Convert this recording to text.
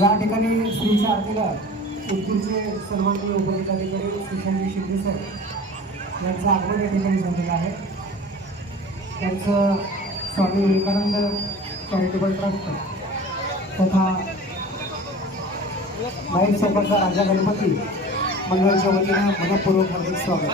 या ठिकाणी श्रीच्या आरतीला उत्तूरचे सन्माननीय उपजिल्हाधिकारी सुशांत शिंदे साहेब यांचं आगमन या ठिकाणी झालेलं आहे. त्यांचं स्वामी विवेकानंद चॅरिटेबल ट्रस्ट तथा माहीत सोबतचा राजा गणपती मंडळाच्या वतीनं मनपूर्वक हार्दिक स्वागत.